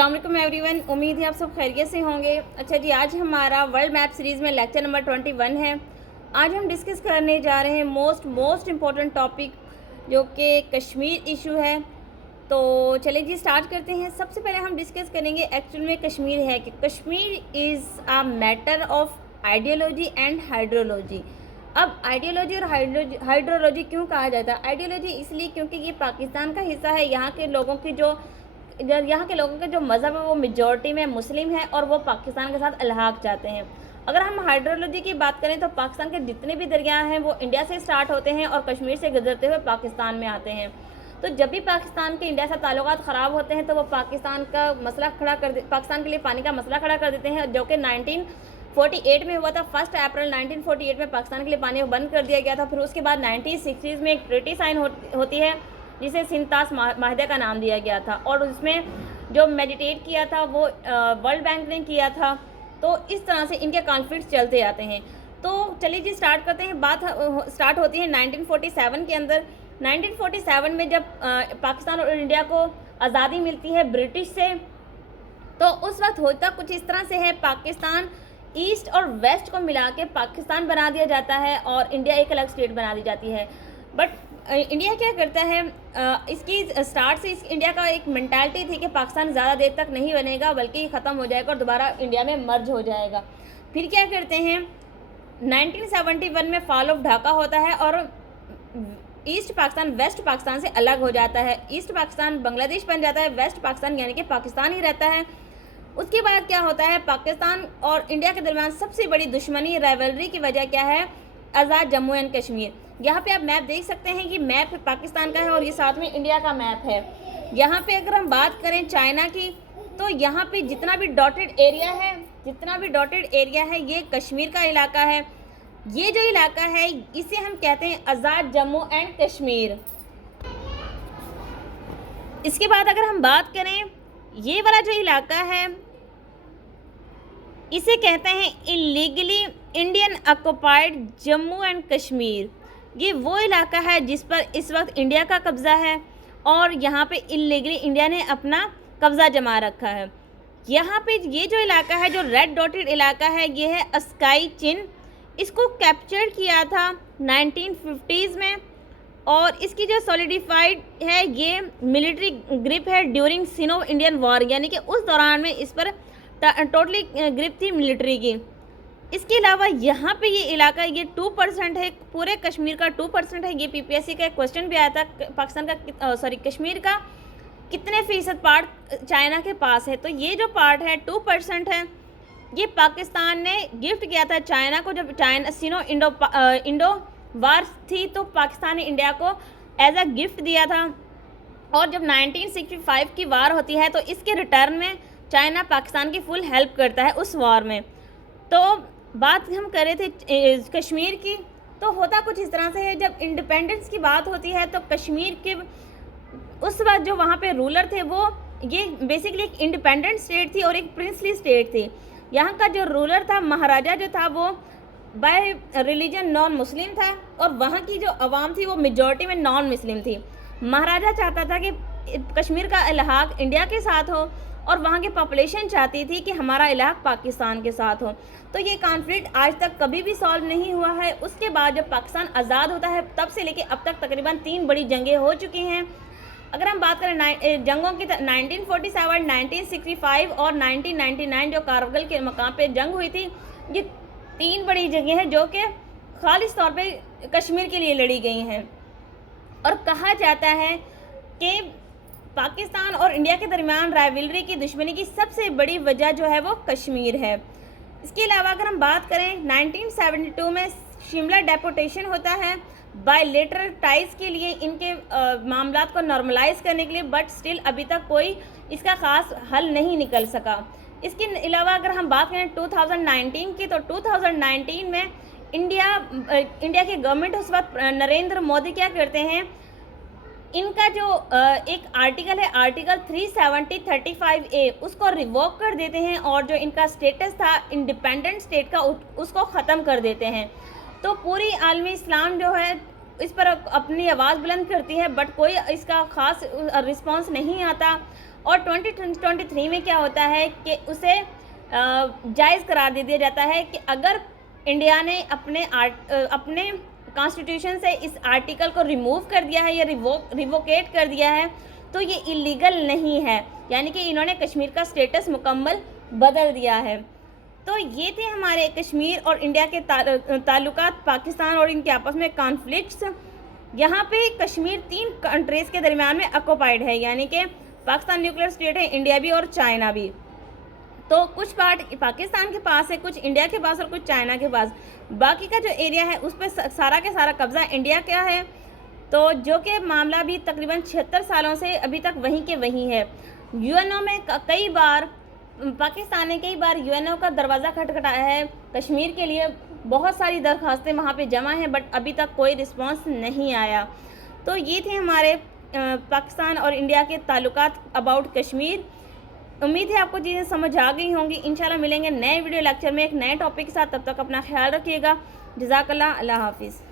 अस्सलाम वालेकुम एवरीवन, उम्मीद है आप सब खैरियत से होंगे। अच्छा जी, आज हमारा वर्ल्ड मैप सीरीज़ में लेक्चर नंबर 21 है। आज हम डिस्कस करने जा रहे हैं मोस्ट इम्पोर्टेंट टॉपिक जो कि कश्मीर इशू है। तो चलिए जी स्टार्ट करते हैं। सबसे पहले हम डिस्कस करेंगे एक्चुअल में कश्मीर है कि Kashmir is a matter of ideology and hydrology. अब आइडियोलॉजी और हाइड्रोलॉजी क्यों कहा जाता है? आइडियोलॉजी इसलिए क्योंकि ये पाकिस्तान का हिस्सा है। यहाँ के लोगों का जो मज़हब है वो मेजॉरिटी में मुस्लिम है और वो पाकिस्तान के साथ अलहाक चाहते हैं। अगर हम हाइड्रोलॉजी की बात करें तो पाकिस्तान के जितने भी दरिया हैं वो इंडिया से स्टार्ट होते हैं और कश्मीर से गुजरते हुए पाकिस्तान में आते हैं। तो जब भी पाकिस्तान के इंडिया से ताल्लुकात ख़राब होते हैं तो वो पाकिस्तान के लिए पानी का मसला खड़ा कर देते हैं, जो कि 1948 में हुआ था। 1 अप्रैल 1948 में पाकिस्तान के लिए पानी बंद कर दिया गया था। फिर उसके बाद 1960s में एक ट्रीटी साइन होती है जिसे सिंतास माहिदा का नाम दिया गया था, और उसमें जो मेडिटेट किया था वो वर्ल्ड बैंक ने किया था। तो इस तरह से इनके कॉन्फ्लिक्ट चलते आते हैं। तो चलिए जी स्टार्ट करते हैं। बात स्टार्ट होती है 1947 के अंदर। 1947 में जब पाकिस्तान और इंडिया को आज़ादी मिलती है ब्रिटिश से, तो उस वक्त होता कुछ इस तरह से है, पाकिस्तान ईस्ट और वेस्ट को मिला के पाकिस्तान बना दिया जाता है और इंडिया एक अलग स्टेट बना दी जाती है। बट इंडिया क्या करता है, इसकी स्टार्ट से इंडिया का एक मेंटालिटी थी कि पाकिस्तान ज़्यादा देर तक नहीं बनेगा बल्कि ख़त्म हो जाएगा और दोबारा इंडिया में मर्ज हो जाएगा। फिर क्या करते हैं, 1971 में फॉल ऑफ ढाका होता है और ईस्ट पाकिस्तान वेस्ट पाकिस्तान से अलग हो जाता है। ईस्ट पाकिस्तान बांग्लादेश बन जाता है, वेस्ट पाकिस्तान यानी कि पाकिस्तान ही रहता है। उसके बाद क्या होता है, पाकिस्तान और इंडिया के दरमियान सबसे बड़ी दुश्मनी राइवलरी की वजह क्या है, आज़ाद जम्मू एंड कश्मीर। यहाँ पे आप मैप देख सकते हैं कि मैप पाकिस्तान का है और ये साथ में इंडिया का मैप है। यहाँ पे अगर हम बात करें चाइना की, तो यहाँ पे जितना भी डॉटेड एरिया है ये कश्मीर का इलाका है। ये जो इलाका है इसे हम कहते हैं आज़ाद जम्मू एंड कश्मीर। इसके बाद अगर हम बात करें, ये वाला जो इलाका है इसे कहते हैं illegally Indian occupied Jammu and Kashmir. ये वो इलाका है जिस पर इस वक्त इंडिया का कब्ज़ा है और यहाँ पे इलीगली इंडिया ने अपना कब्ज़ा जमा रखा है। यहाँ पे ये जो इलाका है, जो रेड डॉटेड इलाका है, ये है अस्काई चिन। इसको कैप्चर किया था 1950s में और इसकी जो सॉलिडिफाइड है ये मिलिट्री ग्रिप है ड्यूरिंग सिनो इंडियन वॉर, यानी कि उस दौरान में इस पर टोटली ग्रिप थी मिलिट्री की। इसके अलावा यहाँ पे ये इलाका ये 2% है, पूरे कश्मीर का 2% है। ये पीपीएससी का एक क्वेश्चन भी आया था, पाकिस्तान का कश्मीर का कितने फ़ीसद पार्ट चाइना के पास है। तो ये जो पार्ट है 2% है, ये पाकिस्तान ने गिफ्ट किया था चाइना को। जब चाइना सिनो इंडो वार थी तो पाकिस्तान ने इंडिया को एज अ गिफ्ट दिया था, और जब 1965 की वार होती है तो इसके रिटर्न में चाइना पाकिस्तान की फुल हेल्प करता है उस वार में। तो बात हम कर रहे थे कश्मीर की, तो होता कुछ इस तरह से है। जब इंडिपेंडेंस की बात होती है तो कश्मीर के उस वक्त जो वहाँ पे रूलर थे वो ये बेसिकली एक इंडिपेंडेंट स्टेट थी और एक प्रिंसली स्टेट थी। यहाँ का जो रूलर था, महाराजा जो था, वो बाय रिलीजन नॉन मुस्लिम था और वहाँ की जो आवाम थी वो मेजॉरिटी में नॉन मुस्लिम थी। महाराजा चाहता था कि कश्मीर का इलाहाक इंडिया के साथ हो और वहाँ की पॉपुलेशन चाहती थी कि हमारा इलाका पाकिस्तान के साथ हो। तो ये कॉन्फ्लिक्ट आज तक कभी भी सॉल्व नहीं हुआ है। उसके बाद जब पाकिस्तान आज़ाद होता है तब से लेके अब तक तकरीबन 3 बड़ी जंगें हो चुकी हैं। अगर हम बात करें जंगों की, 1947, 1965 और 1999 जो कारगिल के मकाम पे जंग हुई थी, ये 3 बड़ी जंगें हैं जो कि खालिस तौर पे कश्मीर के लिए लड़ी गई हैं। और कहा जाता है कि पाकिस्तान और इंडिया के दरमियान राइवलरी की दुश्मनी की सबसे बड़ी वजह जो है वो कश्मीर है। इसके अलावा अगर हम बात करें, 1972 में शिमला डेपुटेशन होता है बायलेटरल टाइज के लिए, इनके मामलात को नॉर्मलाइज करने के लिए, बट स्टिल अभी तक कोई इसका ख़ास हल नहीं निकल सका। इसके अलावा अगर हम बात करें 2019 की, तो 2019 में इंडिया की गवर्नमेंट उस वक्त नरेंद्र मोदी क्या करते हैं, इनका जो एक आर्टिकल है आर्टिकल 370(35)A उसको रिवोक कर देते हैं और जो इनका स्टेटस था इंडिपेंडेंट स्टेट का उसको ख़त्म कर देते हैं। तो पूरी आलमी इस्लाम जो है इस पर अपनी आवाज़ बुलंद करती है, बट कोई इसका ख़ास रिस्पॉन्स नहीं आता। और 2023 में क्या होता है कि उसे जायज़ करार दे दिया जाता है कि अगर इंडिया ने अपने कॉन्स्टिट्यूशन से इस आर्टिकल को रिमूव कर दिया है या रिवोकेट कर दिया है, तो ये इलीगल नहीं है, यानी कि इन्होंने कश्मीर का स्टेटस मुकम्मल बदल दिया है। तो ये थे हमारे कश्मीर और इंडिया के ताल्लुकात, पाकिस्तान और इनके आपस में कॉन्फ्लिक्ट्स। यहाँ पे कश्मीर 3 कंट्रीज़ के दरमियान में ऑक्युपाइड है, यानी कि पाकिस्तान न्यूक्लियर स्टेट है, इंडिया भी और चाइना भी। तो कुछ पार्ट पाकिस्तान के पास है, कुछ इंडिया के पास और कुछ चाइना के पास। बाकी का जो एरिया है उस पर सारा के सारा कब्ज़ा इंडिया का है। तो जो कि मामला भी तकरीबन 76 सालों से अभी तक वहीं के वहीं है। यूएनओ में कई बार पाकिस्तान ने कई बार यूएनओ का दरवाज़ा खटखटाया है कश्मीर के लिए, बहुत सारी दरख्वास्तें वहाँ पे जमा हैं, बट अभी तक कोई रिस्पांस नहीं आया। तो ये थे हमारे पाकिस्तान और इंडिया के ताल्लुकात अबाउट कश्मीर। उम्मीद है आपको चीज़ें समझ आ गई होंगी। इंशाल्लाह मिलेंगे नए वीडियो लेक्चर में एक नए टॉपिक के साथ। तब तक अपना ख्याल रखिएगा। जज़ाकल्लाह, अल्लाह हाफिज़।